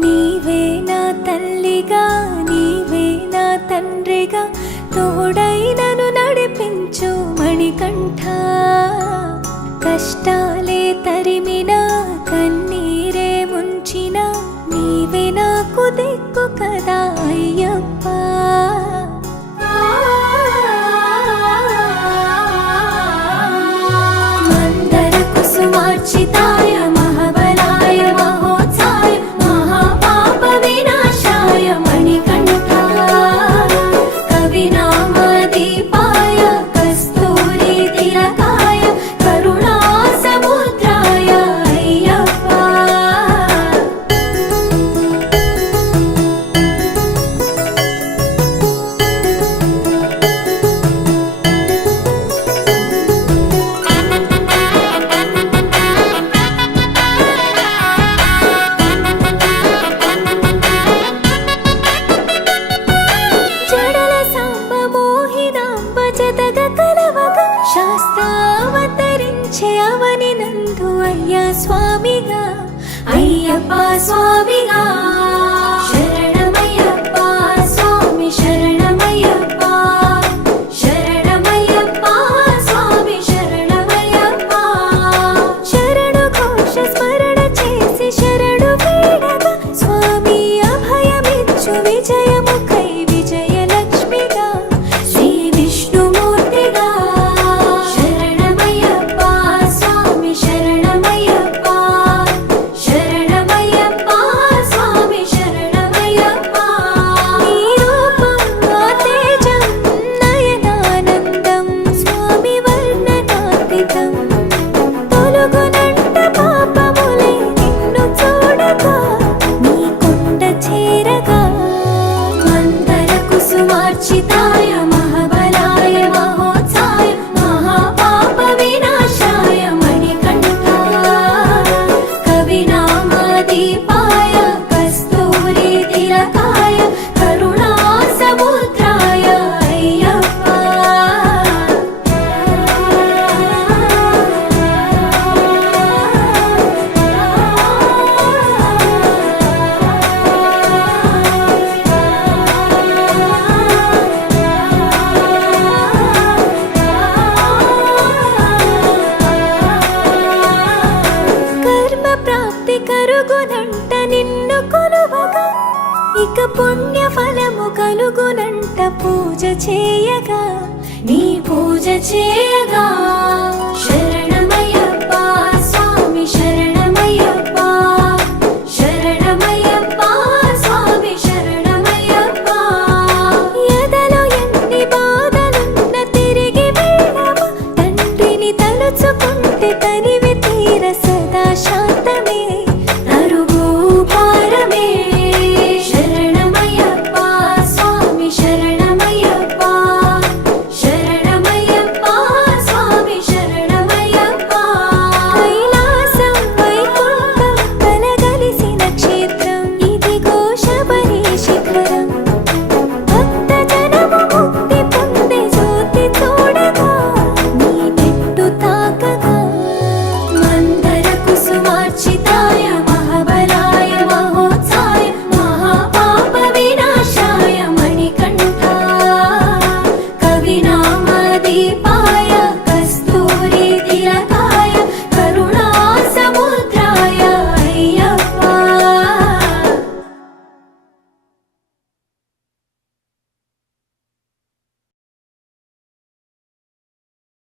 నీవే నా తల్లిగా నీవే నా తండ్రిగా తోడై నన్ను నడిపించు మణికంఠ కష్టాలే తరిమినా కన్నీరే ముంచినా నీవే నాకు దిక్కు కదా అయ్యప్ప మందర కుసుమార్చితాయ శాస్త్రావతరించే అవని నందు అయ్యా స్వామిగా అయ్యప్ప స్వామిగా శరణమయ్యప్ప స్వామి శరణమయ్యప్ప శరణమయ్యప్ప స్వామి శరణమయ్యప్ప శరణు ఘోష స్మరణ చేసి శరణు వేడగా స్వామి అభయమిచ్చు విజయముఖై విజయలక్ష్మిగా శ్రీ విష్ణుమూర్తిగా మార్చితాయ మహాబలాయ మహోత్సాయ మహాపాప వినాశాయ మణికంఠ కవినామదీపాయ కస్తూరి తిలకాయ కరుణా సముద్రాయ అయ్యప్ప కరుగునంట నిన్ను కొలువగా ఇక పుణ్య ఫలము కలుగునంట పూజ చేయగా నీ పూజ చేయగా